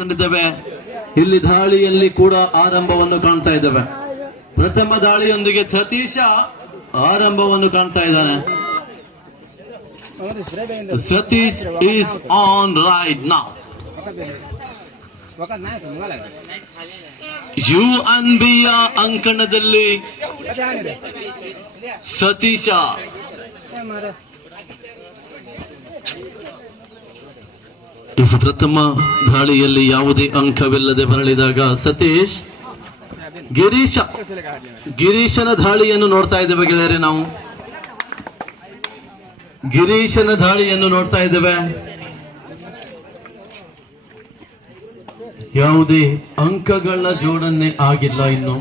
ಕಂಡಿದ್ದೇವೆ. ಇಲ್ಲಿ ದಾಳಿಯಲ್ಲಿ ಕೂಡ ಆರಂಭವನ್ನು ಕಾಣ್ತಾ ಇದ್ದೇವೆ. ಪ್ರಥಮ ದಾಳಿಯೊಂದಿಗೆ ಸತೀಶ ಆರಂಭವನ್ನು ಕಾಣ್ತಾ ಇದ್ದಾನೆ. Satish is on right now. UNBಯ ಅಂಕಣದಲ್ಲಿ ಸತೀಶ ಪ್ರಥಮ ದಾಳಿಯಲ್ಲಿ ಯಾವುದೇ ಅಂಕವಿಲ್ಲದೆ ಬರಳಿದಾಗ ಸತೀಶ್ ಗಿರೀಶನ ದಾಳಿಯನ್ನು ನೋಡ್ತಾ ಇದ್ದೇವೆ ಗೆಳೆಯರೆ. ನಾವು ಗಿರೀಶನ ದಾಳಿಯನ್ನು ನೋಡ್ತಾ ಇದ್ದೇವೆ. ಯಾವುದೇ ಅಂಕಗಳ ಜೋಡಣೆ ಆಗಿಲ್ಲ ಇನ್ನು.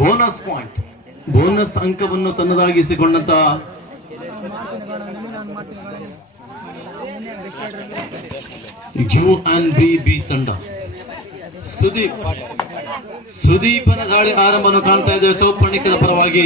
ಬೋನಸ್ ಪಾಯಿಂಟ್, ಬೋನಸ್ ಅಂಕವನ್ನು ತನ್ನದಾಗಿಸಿಕೊಂಡಂತ UNB ತಂಡ. ಸುದೀಪನ ದಾಳಿ ಆರಂಭವನ್ನು ಕಾಣ್ತಾ ಇದ್ದೇವೆ ಸೌಪರ್ಣಿಕದ ಪರವಾಗಿ.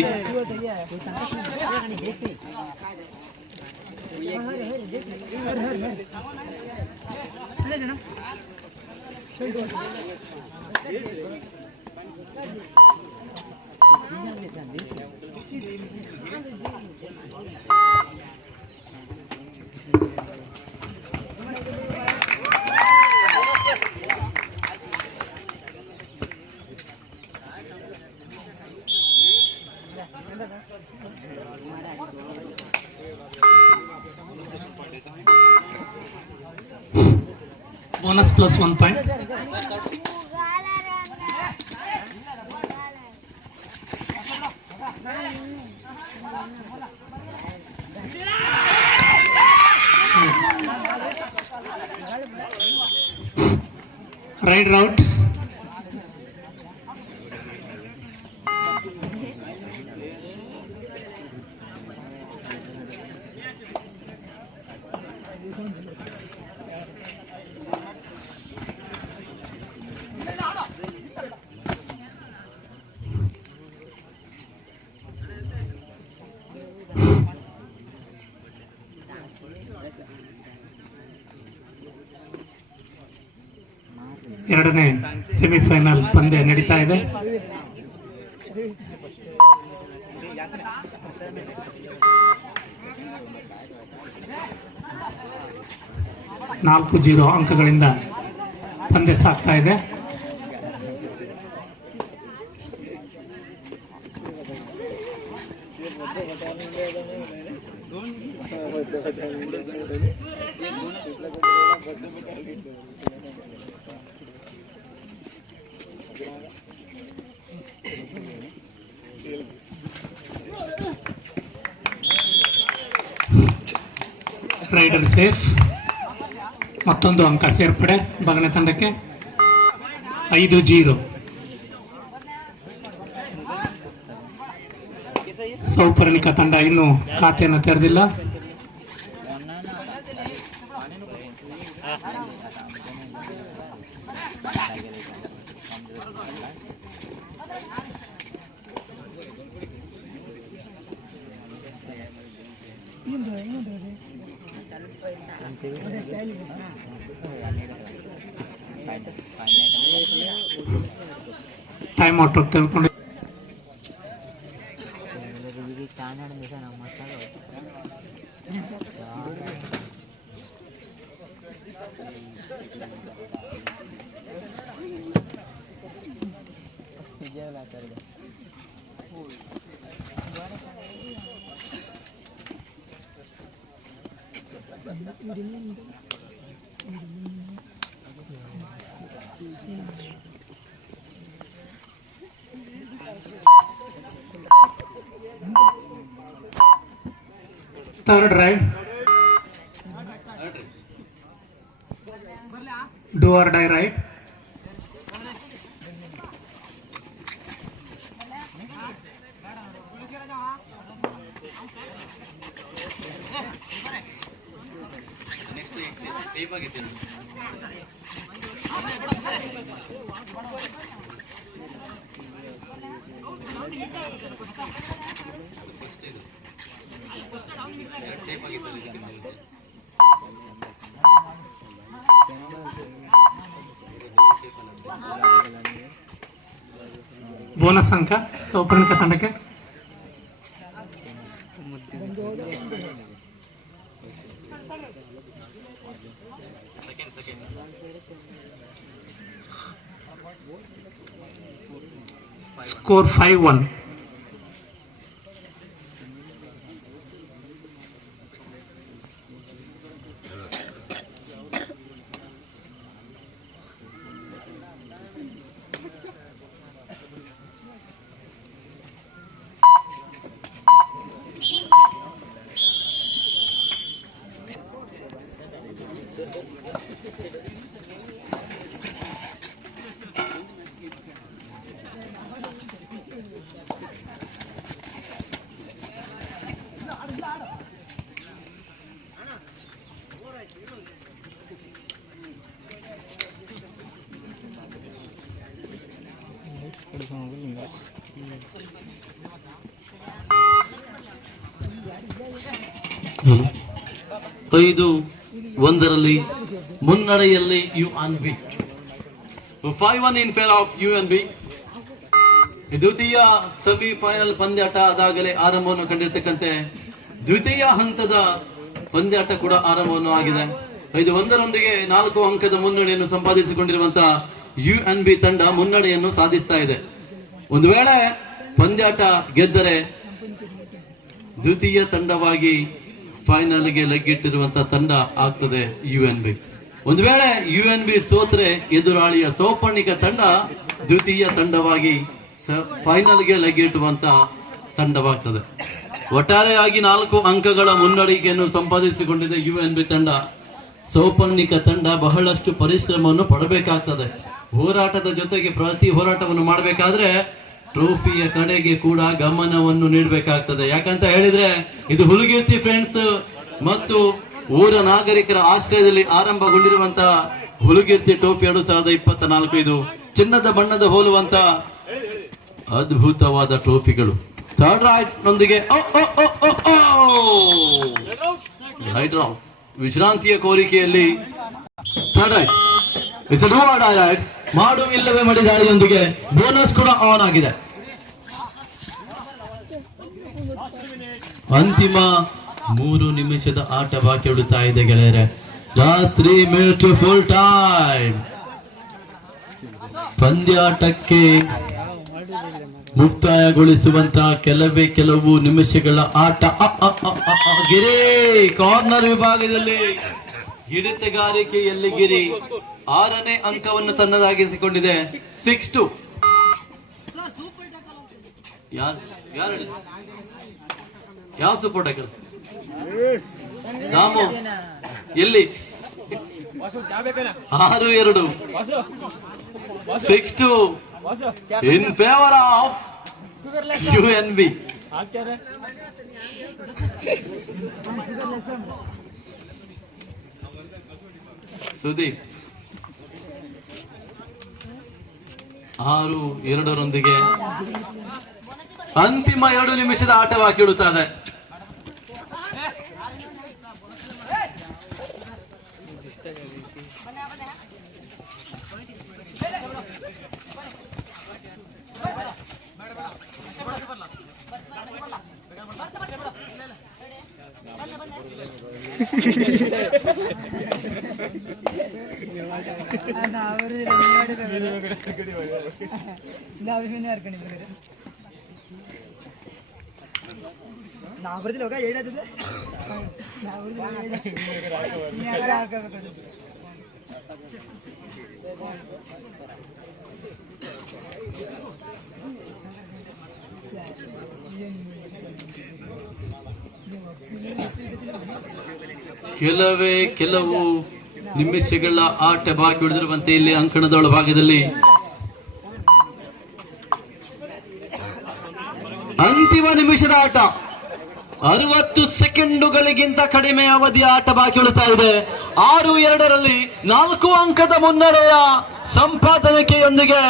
Bonus plus 1 point. Right route. ಎರಡನೇ ಸೆಮಿಫೈನಲ್ ಪಂದ್ಯ ನಡೀತಾ ಇದೆ. ನಾಲ್ಕು 0 ಅಂಕಗಳಿಂದ ಪಂದ್ಯ ಸಾಗ್ತಾ ಇದೆ. Raider safe. ಮತ್ತೊಂದು ಅಂಕ ಸೇರ್ಪಡೆ ಬಗನೆ ತಂಡಕ್ಕೆ. 5-0. ಸೌಪರ್ಣಿಕ ತಂಡ ಇನ್ನೂ ಖಾತೆಯನ್ನು ತೆರೆದಿಲ್ಲ. ಟೈಮ್ ಔಟ್ ತೆಗೆದುಕೊಂಡು third drive. Do or die right. Bonus ಅಂಕ ಸೌಪರ್ಣಿಕ ತಂಡಕ್ಕೆ. ಸ್ಕೋರ್ 5-1. ಐದು ಒಂದರಲ್ಲಿ ಮುನ್ನಡೆಯಲ್ಲಿ UNB. 5-1 in fair of UNB. ದ್ವಿತೀಯ ಸೆಮಿಫೈನಲ್ ಪಂದ್ಯಾಟ ಅದಾಗಲೇ ಆರಂಭವನ್ನು ಕಂಡಿರ್ತಕ್ಕಂತೆ ದ್ವಿತೀಯ ಹಂತದ ಪಂದ್ಯಾಟ ಕೂಡ ಆರಂಭವನ್ನು ಆಗಿದೆ. 5-1 4 ಅಂಕದ ಮುನ್ನಡೆಯನ್ನು ಸಂಪಾದಿಸಿಕೊಂಡಿರುವಂತಹ UNB ತಂಡ ಮುನ್ನಡೆಯನ್ನು ಸಾಧಿಸ್ತಾ ಇದೆ. ಒಂದು ವೇಳೆ ಪಂದ್ಯಾಟ ಗೆದ್ದರೆ ದ್ವಿತೀಯ ತಂಡವಾಗಿ ಫೈನಲ್ಗೆ ಲಗ್ಗಿಟ್ಟಿರುವಂತಹ ತಂಡ ಆಗ್ತದೆ UNB. ಒಂದು ವೇಳೆ UNB ಸೋತ್ರೆ ಎದುರಾಳಿಯ ಸೌಪರ್ಣಿಕ ತಂಡ ದ್ವಿತೀಯ ತಂಡವಾಗಿ ಫೈನಲ್ಗೆ ಲಗ್ಗಿಟ್ಟುವಂತಹ ತಂಡವಾಗ್ತದೆ. ಒಟ್ಟಾರೆಯಾಗಿ 4 ಅಂಕಗಳ ಮುನ್ನಡೆಯನ್ನು ಸಂಪಾದಿಸಿಕೊಂಡಿದೆ UNB ತಂಡ. ಸೌಪರ್ಣಿಕ ತಂಡ ಬಹಳಷ್ಟು ಪರಿಶ್ರಮವನ್ನು ಪಡಬೇಕಾಗ್ತದೆ. ಹೋರಾಟದ ಜೊತೆಗೆ ಪ್ರತಿ ಹೋರಾಟವನ್ನು ಮಾಡಬೇಕಾದ್ರೆ ಟ್ರೋಫಿಯ ಕಡೆಗೆ ಕೂಡ ಗಮನವನ್ನು ನೀಡಬೇಕಾಗ್ತದೆ. ಯಾಕಂತ ಹೇಳಿದ್ರೆ ಇದು ಹುಲುಗಿರ್ತಿ ಫ್ರೆಂಡ್ಸ್ ಮತ್ತು ಊರ ನಾಗರಿಕರ ಆಶ್ರಯದಲ್ಲಿ ಆರಂಭಗೊಂಡಿರುವಂತಹ ಹುಲುಗಿರ್ತಿ ಟ್ರೋಫಿ 2024. ಇದು ಚಿನ್ನದ ಬಣ್ಣದ ಹೋಲುವಂತ ಅದ್ಭುತವಾದ ಟ್ರೋಫಿಗಳು. ಥರ್ಡ್ ರೈಟ್ ನೊಂದಿಗೆ ರೈಟ್ ರೌಂಡ್ ವಿಶ್ರಾಂತಿಯ ಕೋರಿಕೆಯಲ್ಲಿ ಥರ್ಡ್ ರೈಟ್ ಮಾಡು ಇಲ್ಲವೇ ಮಡಿದಾಳಿಯೊಂದಿಗೆ ಬೋನಸ್ ಕೂಡ ಆನ್ ಆಗಿದೆ. ಅಂತಿಮ 3 ನಿಮಿಷದ ಆಟ ಬಾಕಿ ಉಳಿತಾ ಇದೆ ಗೆಳೆಯರೆ. Last 3 minutes full time. ಪಂದ್ಯಾಟಕ್ಕೆ ಮುಕ್ತಾಯಗೊಳಿಸುವಂತಹ ಕೆಲವು ನಿಮಿಷಗಳ ಆಟ. ಗಿರಿ ಕಾರ್ನರ್ ವಿಭಾಗದಲ್ಲಿ ಹಿಡಿತಗಾರಿಕೆಯಲ್ಲಿ ಗಿರಿ 6ನೇ ಅಂಕವನ್ನು ತನ್ನದಾಗಿಸಿಕೊಂಡಿದೆ. 6-2. ಯಾವ ಸೂಪರ್ ಟ್ಯಾಕಲ್ ರಾಮು ಎಲ್ಲಿ 6-2 6-2 in favour of UNB. Sudeep 6-2 ಅಂತಿಮ 2 ನಿಮಿಷದ ಆಟ ಬಾಕಿ ಉಳಿತಾರೆ. ಕೆಲವು ನಿಮಿಷಗಳ ಆಟ ಬಾಕಿ ಉಳಿದಿರುವಂತೆ ಇಲ್ಲಿ ಅಂಕಣದ ಒಳಭಾಗದಲ್ಲಿ ಅಂತಿಮ ನಿಮಿಷದ ಆಟ. 60 ಸೆಕೆಂಡುಗಳಿಗಿಂತ ಕಡಿಮೆ ಅವಧಿಯ ಆಟ ಬಾಕಿ ಉಳಿತಾ ಇದೆ. 6-2 4 ಅಂಕದ ಮುನ್ನಡೆಯ ಸಂಪಾದನೆಯೊಂದಿಗೆ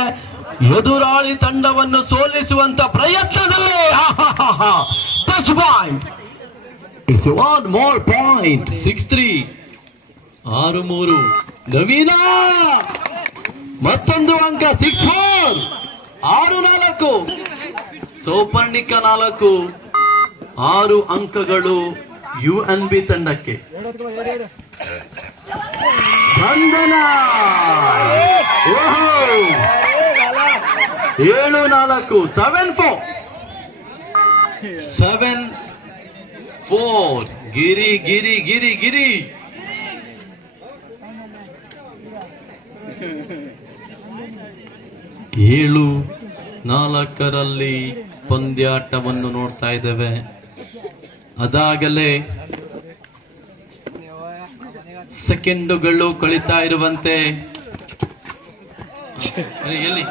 ಎದುರಾಳಿ ತಂಡವನ್ನು ಸೋಲಿಸುವಂತ ಪ್ರಯತ್ನದಲ್ಲಿ touch point it's 1 more point. 6-3. 6-3. ನವೀನ ಮತ್ತೊಂದು ಅಂಕ. 6-4. 6-4. ಸೌಪರ್ಣಿಕ 4. 6 ಅಂಕಗಳು UNB ತಂಡಕ್ಕೆ. ಬಂಧನ 7-4. 7-4. 7-4. ಗಿರಿ ಗಿರಿ ಗಿರಿ ಗಿರಿ 7-4 ಪಂದ್ಯಾಟವನ್ನು ನೋಡ್ತಾ ಇದ್ದೇವೆ. ಅದಾಗಲೇ ಸೆಕೆಂಡುಗಳು ಕಳೀತಾ ಇರುವಂತೆ ಎಲ್ಲಿ